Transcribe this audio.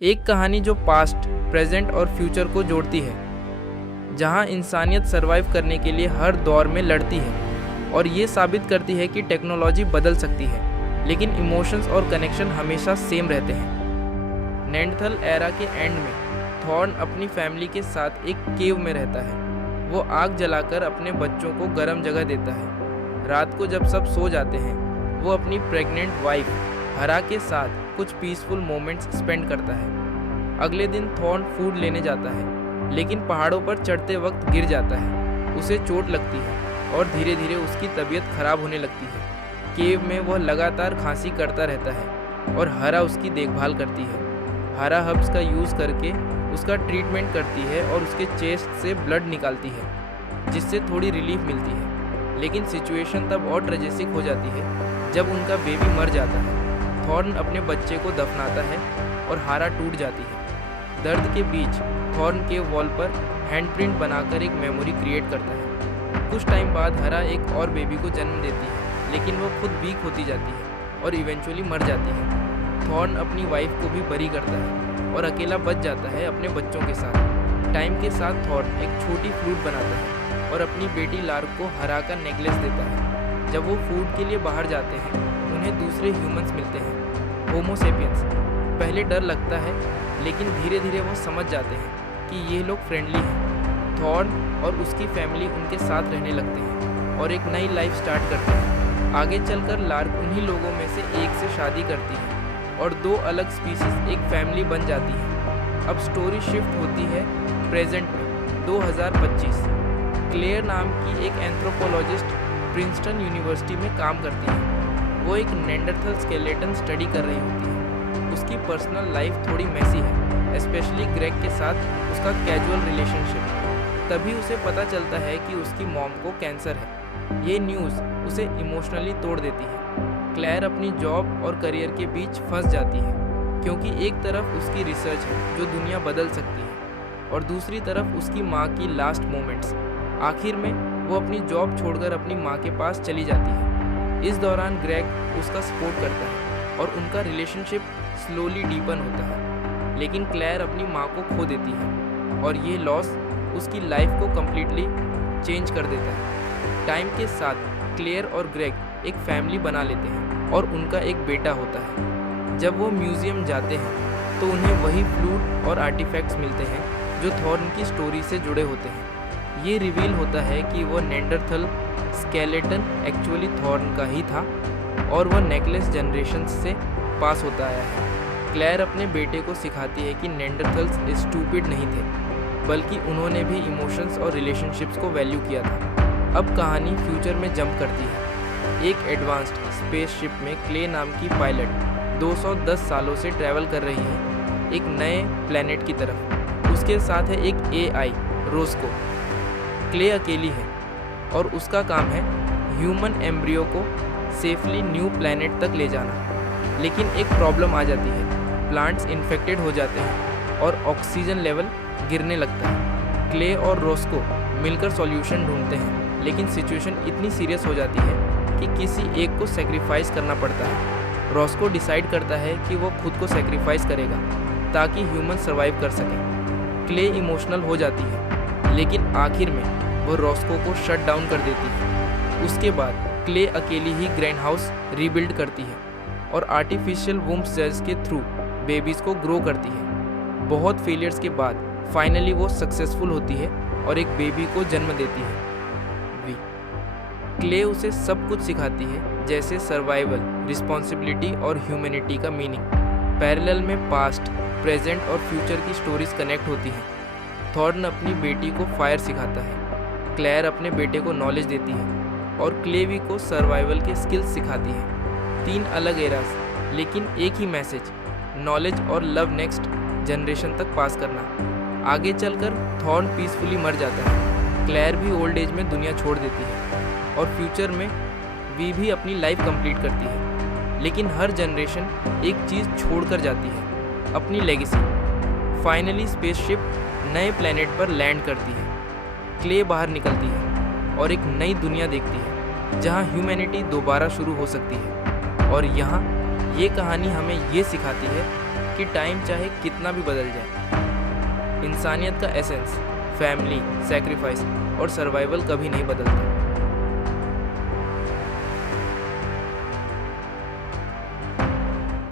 एक कहानी जो पास्ट, प्रेजेंट और फ्यूचर को जोड़ती है, जहां इंसानियत सरवाइव करने के लिए हर दौर में लड़ती है और ये साबित करती है कि टेक्नोलॉजी बदल सकती है, लेकिन इमोशंस और कनेक्शन हमेशा सेम रहते हैं। नेंडरथल एरा के एंड में थॉर्न अपनी फैमिली के साथ एक केव में रहता है। वो आग जलाकर अपने बच्चों को गर्म जगह देता है। रात को जब सब सो जाते हैं, वो अपनी प्रेग्नेंट वाइफ हरा के साथ कुछ पीसफुल मोमेंट्स स्पेंड करता है। अगले दिन थॉर्न फूड लेने जाता है, लेकिन पहाड़ों पर चढ़ते वक्त गिर जाता है। उसे चोट लगती है और धीरे धीरे उसकी तबीयत खराब होने लगती है। केव में वह लगातार खांसी करता रहता है और हरा उसकी देखभाल करती है। हरा हर्ब्स का यूज़ करके उसका ट्रीटमेंट करती है और उसके चेस्ट से ब्लड निकालती है, जिससे थोड़ी रिलीफ मिलती है। लेकिन सिचुएशन तब और ट्रेजिक हो जाती है जब उनका बेबी मर जाता है। थॉर्न अपने बच्चे को दफनाता है और हारा टूट जाती है। दर्द के बीच थॉर्न के वॉल पर हैंडप्रिंट बनाकर एक मेमोरी क्रिएट करता है। कुछ टाइम बाद हरा एक और बेबी को जन्म देती है, लेकिन वो खुद वीक होती जाती है और इवेंचुअली मर जाती है। थॉर्न अपनी वाइफ को भी बरी करता है और अकेला बच जाता है अपने बच्चों के साथ। टाइम के साथ थॉर्न एक छोटी फ्लूट बनाता है और अपनी बेटी लार्क को हरा का नेकलेस देता है। जब वो फूड के लिए बाहर जाते हैं, उन्हें दूसरे ह्यूमंस मिलते हैं, होमो सेपियंस। पहले डर लगता है, लेकिन धीरे धीरे वो समझ जाते हैं कि ये लोग फ्रेंडली हैं। थॉर्न और उसकी फैमिली उनके साथ रहने लगते हैं और एक नई लाइफ स्टार्ट करते हैं। आगे चलकर लार्क उन्हीं लोगों में से एक से शादी करती है और दो अलग स्पीसीज एक फैमिली बन जाती है। अब स्टोरी शिफ्ट होती है प्रेजेंट में 2025। क्लेयर नाम की एक एंथ्रोपोलॉजिस्ट प्रिंसटन यूनिवर्सिटी में काम करती है। वो एक नेंडरथल स्केलेटन स्टडी कर रही होती है। उसकी पर्सनल लाइफ थोड़ी मैसी है, स्पेशली ग्रेग के साथ उसका कैजुअल रिलेशनशिप। तभी उसे पता चलता है कि उसकी मॉम को कैंसर है। ये न्यूज़ उसे इमोशनली तोड़ देती है। क्लेयर अपनी जॉब और करियर के बीच फंस जाती है, क्योंकि एक तरफ उसकी रिसर्च है जो दुनिया बदल सकती है और दूसरी तरफ उसकी माँ की लास्ट मोमेंट्स। आखिर में वो अपनी जॉब छोड़कर अपनी माँ के पास चली जाती है। इस दौरान ग्रेग उसका सपोर्ट करता है और उनका रिलेशनशिप स्लोली डीपन होता है। लेकिन क्लेयर अपनी माँ को खो देती है और ये लॉस उसकी लाइफ को कम्प्लीटली चेंज कर देता है। टाइम के साथ क्लेयर और ग्रेग एक फैमिली बना लेते हैं और उनका एक बेटा होता है। जब वो म्यूज़ियम जाते हैं तो उन्हें वही फ्लूट और आर्टिफैक्ट्स मिलते हैं जो थॉर्न की स्टोरी से जुड़े होते हैं। ये रिवील होता है कि वो नेंडरथल स्केलेटन एक्चुअली थॉर्न का ही था और वह नेकलेस जनरेशन से पास होता आया है। क्लेयर अपने बेटे को सिखाती है कि नेंडरथल्स स्टूपिड नहीं थे, बल्कि उन्होंने भी इमोशंस और रिलेशनशिप्स को वैल्यू किया था। अब कहानी फ्यूचर में जंप करती है। एक एडवांस्ड स्पेसशिप में क्ले नाम की पायलट 210 सालों से ट्रैवल कर रही है एक नए प्लैनेट की तरफ। उसके साथ है एक AI रोस्को। क्ले अकेली है और उसका काम है ह्यूमन एम्ब्रियो को सेफली न्यू प्लैनेट तक ले जाना। लेकिन एक प्रॉब्लम आ जाती है, प्लांट्स इन्फेक्टेड हो जाते हैं और ऑक्सीजन लेवल गिरने लगता है। क्ले और रोस्को मिलकर सॉल्यूशन ढूंढते हैं, लेकिन सिचुएशन इतनी सीरियस हो जाती है कि किसी एक को सेक्रीफाइस करना पड़ता है। रोस्को डिसाइड करता है कि वो खुद को सेक्रीफाइस करेगा ताकि ह्यूमन सर्वाइव कर सके। क्ले इमोशनल हो जाती है, लेकिन आखिर में वो रोस्को को शट डाउन कर देती है। उसके बाद क्ले अकेली ही ग्रैंड हाउस रीबिल्ड करती है और आर्टिफिशियल वुम्ब सेल्स के थ्रू बेबीज़ को ग्रो करती है। बहुत फेलियर्स के बाद फाइनली वो सक्सेसफुल होती है और एक बेबी को जन्म देती है। क्ले उसे सब कुछ सिखाती है, जैसे सर्वाइवल, रिस्पॉन्सिबिलिटी और ह्यूमैनिटी का मीनिंग। पैरेलल में पास्ट, प्रेजेंट और फ्यूचर की स्टोरीज कनेक्ट होती हैं। थॉर्न अपनी बेटी को फायर सिखाता है, क्लेयर अपने बेटे को नॉलेज देती है और क्लेवी को सर्वाइवल के स्किल्स सिखाती है। 3 अलग एरास, लेकिन एक ही मैसेज, नॉलेज और लव नेक्स्ट जनरेशन तक पास करना। आगे चलकर थॉर्न पीसफुली मर जाता है। क्लेयर भी ओल्ड एज में दुनिया छोड़ देती है और फ्यूचर में वी भी अपनी लाइफ कंप्लीट करती है। लेकिन हर जनरेशन एक चीज़ छोड़ कर जाती है, अपनी लेगेसी। फाइनली स्पेसशिप नए प्लैनेट पर लैंड करती है। क्ले बाहर निकलती है और एक नई दुनिया देखती है जहां ह्यूमैनिटी दोबारा शुरू हो सकती है। और यहाँ ये कहानी हमें ये सिखाती है कि टाइम चाहे कितना भी बदल जाए, इंसानियत का एसेंस, फैमिली, सैक्रिफाइस और सर्वाइवल कभी नहीं बदलता।